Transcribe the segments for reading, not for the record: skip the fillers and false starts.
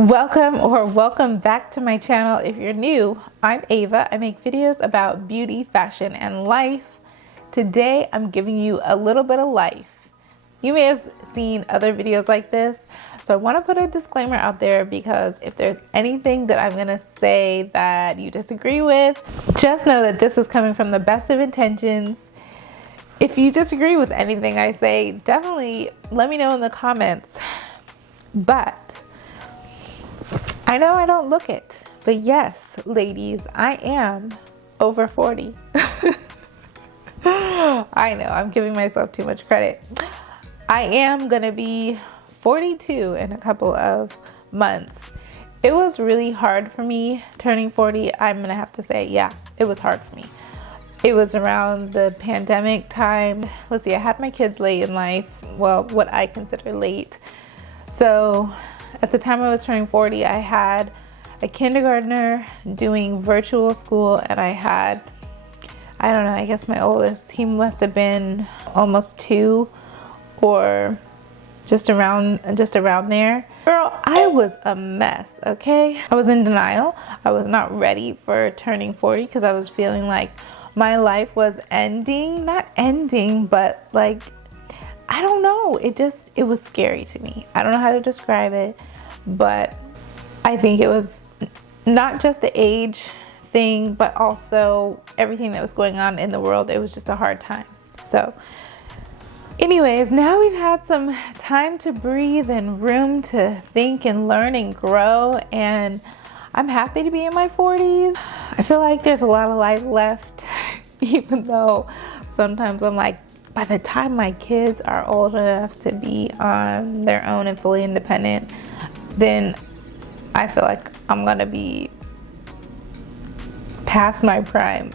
Welcome back to my channel. If you're new, I'm Ava. I make videos about beauty, fashion, and life. Today, I'm giving you a little bit of life. You may have seen other videos like this, so I want to put a disclaimer out there because if there's anything that I'm going to say that you disagree with, just know that this is coming from the best of intentions. If you disagree with anything I say, definitely let me know in the comments. But I know I don't look it, but yes, ladies, I am over 40. I know, I'm giving myself too much credit. I am gonna be 42 in a couple of months. It was really hard for me turning 40. I'm gonna have to say, yeah, it was hard for me. It was around the pandemic time. Let's see, I had my kids late in life. Well, what I consider late. So at the time I was turning 40, I had a kindergartner doing virtual school, and I had, I don't know, I guess my oldest, he must have been almost 2 or just around there. Girl, I was a mess, okay? I was in denial. I was not ready for turning 40 because I was feeling like my life was ending, not ending, but like, I don't know, it was scary to me. I don't know how to describe it, but I think it was not just the age thing, but also everything that was going on in the world. It was just a hard time. So anyways, now we've had some time to breathe and room to think and learn and grow, and I'm happy to be in my 40s. I feel like there's a lot of life left, even though sometimes I'm like, by the time my kids are old enough to be on their own and fully independent, then I feel like I'm gonna be past my prime.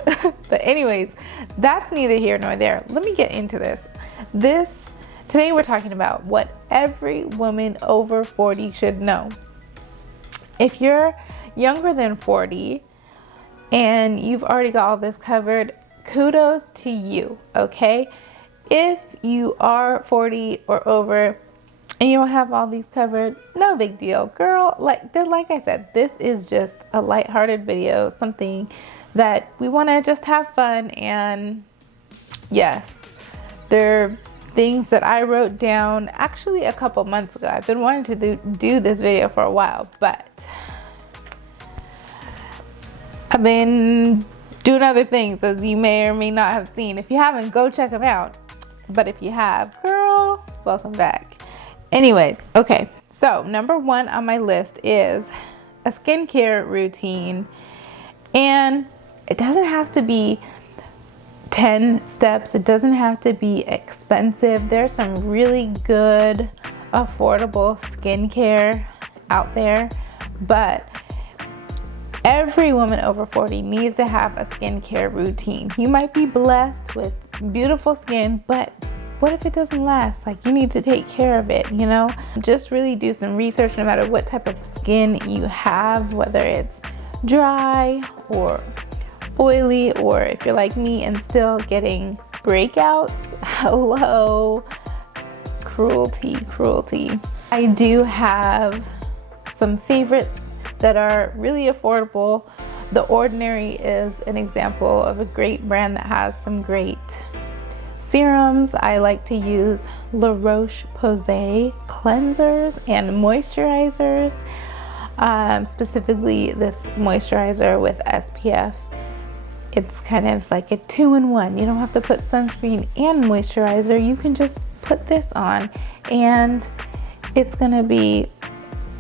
But anyways, that's neither here nor there. Let me get into this. Today we're talking about what every woman over 40 should know. If you're younger than 40 and you've already got all this covered, kudos to you, okay? If you are 40 or over and you don't have all these covered, no big deal, girl. Like I said, this is just a lighthearted video, something that we want to just have fun. And yes, there are things that I wrote down actually a couple months ago. I've been wanting to do this video for a while, but I've been doing other things, as you may or may not have seen. If you haven't, go check them out. But if you have, girl, welcome back. Anyways, okay, so number 1 on my list is a skincare routine. And it doesn't have to be 10 steps. It doesn't have to be expensive. There's some really good, affordable skincare out there. But every woman over 40 needs to have a skincare routine. You might be blessed with beautiful skin, but what if it doesn't last? Like, you need to take care of it, you know? Just really do some research no matter what type of skin you have, whether it's dry or oily, or if you're like me and still getting breakouts. Hello, cruelty. I do have some favorites that are really affordable. The Ordinary is an example of a great brand that has some great serums. I like to use La Roche-Posay cleansers and moisturizers, specifically this moisturizer with SPF. It's kind of like a 2-in-1. You don't have to put sunscreen and moisturizer. You can just put this on and it's gonna be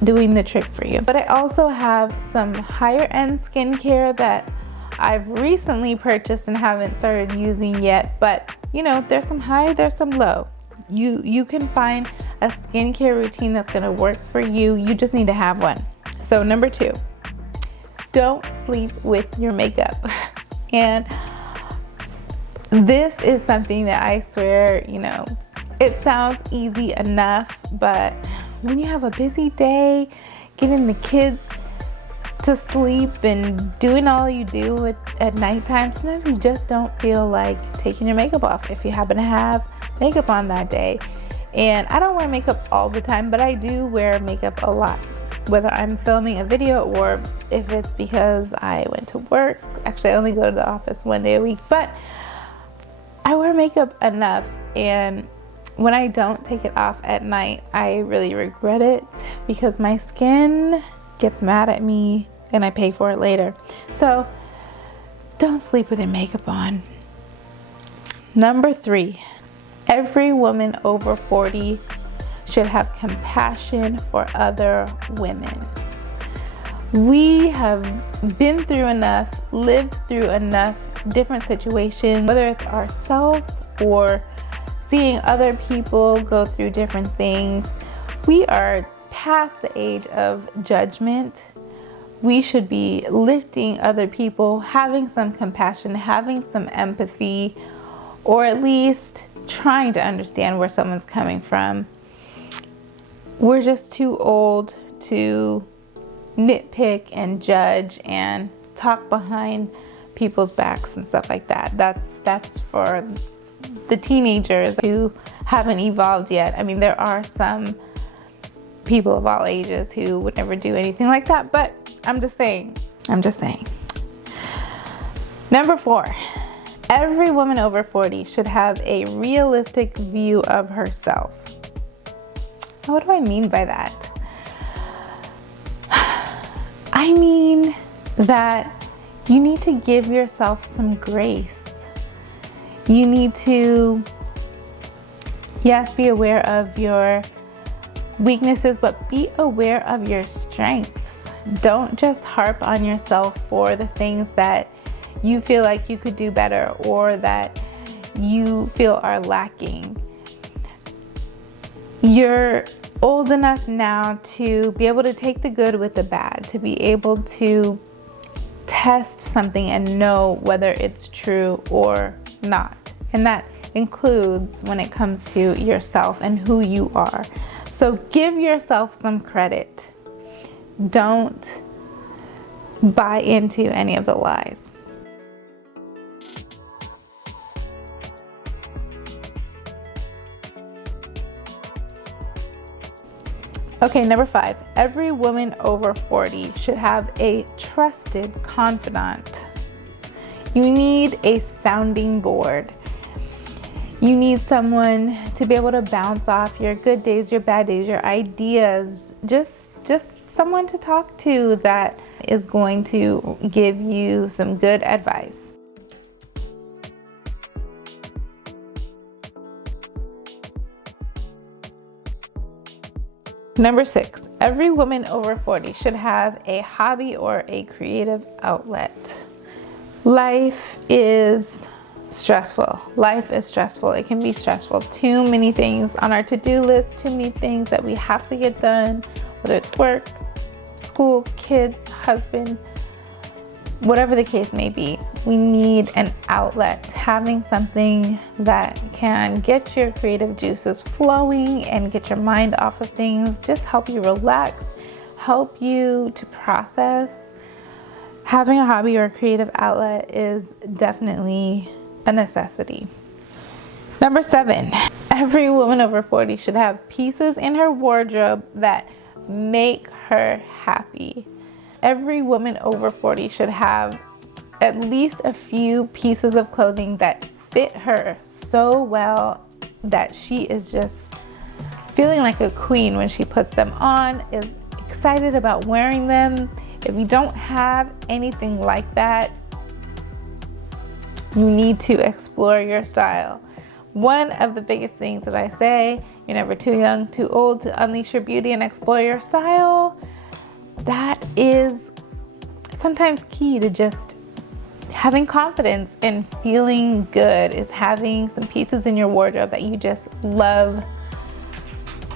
doing the trick for you. But I also have some higher end skincare that I've recently purchased and haven't started using yet, but you know, there's some high, there's some low. You can find a skincare routine that's gonna work for you. You just need to have one. So number 2, don't sleep with your makeup. And this is something that I swear, you know, it sounds easy enough, but when you have a busy day, getting the kids to sleep and doing all you do at nighttime, sometimes you just don't feel like taking your makeup off if you happen to have makeup on that day. And I don't wear makeup all the time, but I do wear makeup a lot. whether I'm filming a video or if it's because I went to work. Actually, I only go to the office 1 day a week, but I wear makeup enough, and when I don't take it off at night, I really regret it because my skin gets mad at me and I pay for it later. So don't sleep with your makeup on. Number 3, every woman over 40 should have compassion for other women. We have been through enough, lived through enough different situations, whether it's ourselves or seeing other people go through different things. We are past the age of judgment. We should be lifting other people, having some compassion, having some empathy, or at least trying to understand where someone's coming from. We're just too old to nitpick and judge and talk behind people's backs and stuff like that. That's for the teenagers who haven't evolved yet. I mean, there are some people of all ages who would never do anything like that, but I'm just saying. Number 4, every woman over 40 should have a realistic view of herself. What do I mean by that? I mean that you need to give yourself some grace. You need to, yes, be aware of your weaknesses, but be aware of your strengths. Don't just harp on yourself for the things that you feel like you could do better or that you feel are lacking. You're old enough now to be able to take the good with the bad, to be able to test something and know whether it's true or not. And that includes when it comes to yourself and who you are. So give yourself some credit. Don't buy into any of the lies. Okay, number 5, every woman over 40 should have a trusted confidant. You need a sounding board. You need someone to be able to bounce off your good days, your bad days, your ideas. Just someone to talk to that is going to give you some good advice. Number 6, every woman over 40 should have a hobby or a creative outlet. Life is stressful. It can be stressful. Too many things on our to-do list, too many things that we have to get done, whether it's work, school, kids, husband, whatever the case may be. We need an outlet, having something that can get your creative juices flowing and get your mind off of things, just help you relax, help you to process. Having a hobby or a creative outlet is definitely a necessity. Number 7, every woman over 40 should have pieces in her wardrobe that make her happy. Every woman over 40 should have at least a few pieces of clothing that fit her so well that she is just feeling like a queen when she puts them on, is excited about wearing them. If you don't have anything like that, you need to explore your style. One of the biggest things that I say, you're never too young, too old to unleash your beauty and explore your style. That is sometimes key to just having confidence and feeling good, is having some pieces in your wardrobe that you just love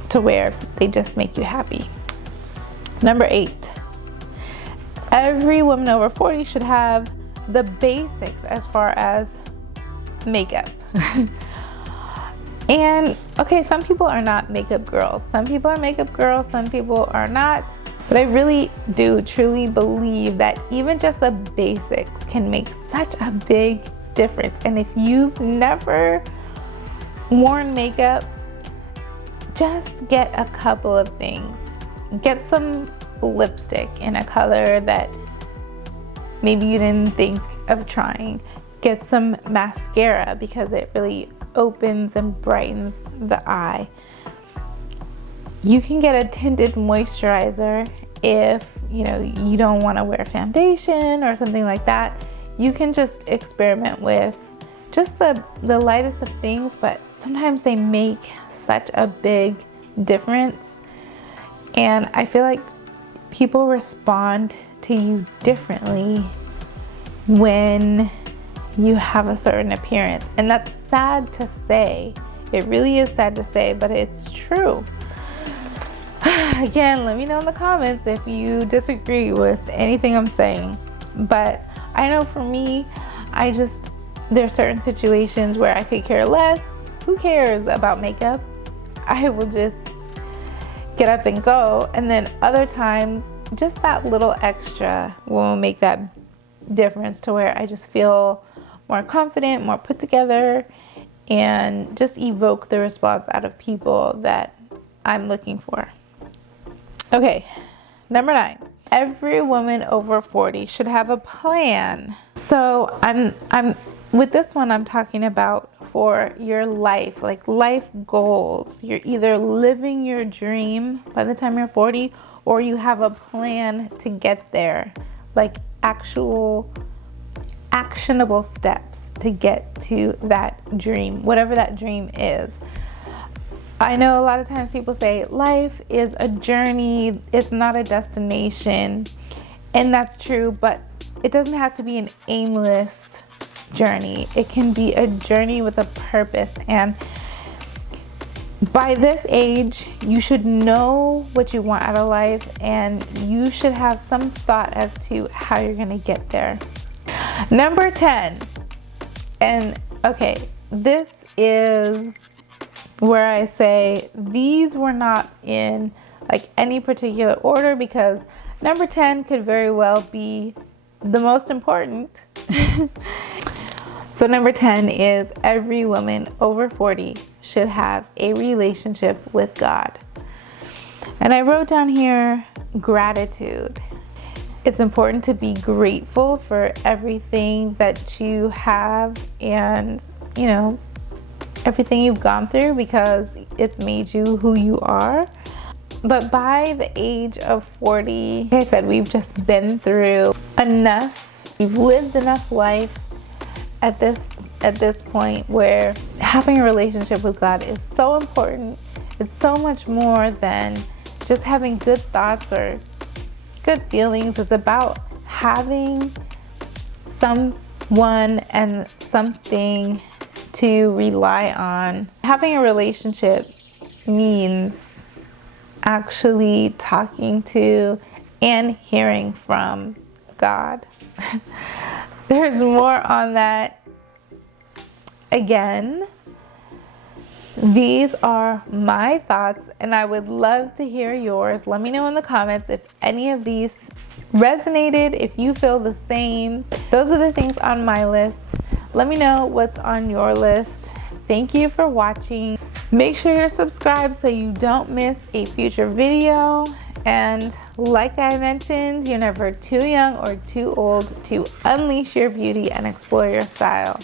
to wear. They just make you happy. Number 8, every woman over 40 should have the basics as far as makeup. And okay, some people are not makeup girls. Some people are makeup girls, some people are not. But I really do truly believe that even just the basics can make such a big difference. And if you've never worn makeup, just get a couple of things. Get some lipstick in a color that maybe you didn't think of trying. Get some mascara because it really opens and brightens the eye. You can get a tinted moisturizer if you don't want to wear foundation or something like that. You can just experiment with just the lightest of things, but sometimes they make such a big difference. And I feel like people respond to you differently when you have a certain appearance. And that's sad to say. It really is sad to say, but it's true. Again, let me know in the comments if you disagree with anything I'm saying. But I know for me, there's certain situations where I could care less. Who cares about makeup? I will just get up and go. And then other times, just that little extra will make that difference to where I just feel more confident, more put together, and just evoke the response out of people that I'm looking for. Okay, number 9. Every woman over 40 should have a plan. So I'm with this one, I'm talking about for your life, like life goals. You're either living your dream by the time you're 40, or you have a plan to get there, like actual actionable steps to get to that dream, whatever that dream is. I know a lot of times people say life is a journey, it's not a destination, and that's true, but it doesn't have to be an aimless journey. It can be a journey with a purpose, and by this age, you should know what you want out of life, and you should have some thought as to how you're going to get there. Number 10, and okay, this is where I say these were not in like any particular order, because number 10 could very well be the most important. So number 10 is every woman over 40 should have a relationship with God. And I wrote down here gratitude. It's important to be grateful for everything that you have and, everything you've gone through, because it's made you who you are. But by the age of 40, like I said, we've just been through enough. We've lived enough life at this point where having a relationship with God is so important. It's so much more than just having good thoughts or good feelings. It's about having someone and something to rely on. Having a relationship means actually talking to and hearing from God. There's more on that. Again, these are my thoughts, and I would love to hear yours. Let me know in the comments if any of these resonated, if you feel the same. Those are the things on my list. Let me know what's on your list. Thank you for watching. Make sure you're subscribed so you don't miss a future video. And like I mentioned, you're never too young or too old to unleash your beauty and explore your style.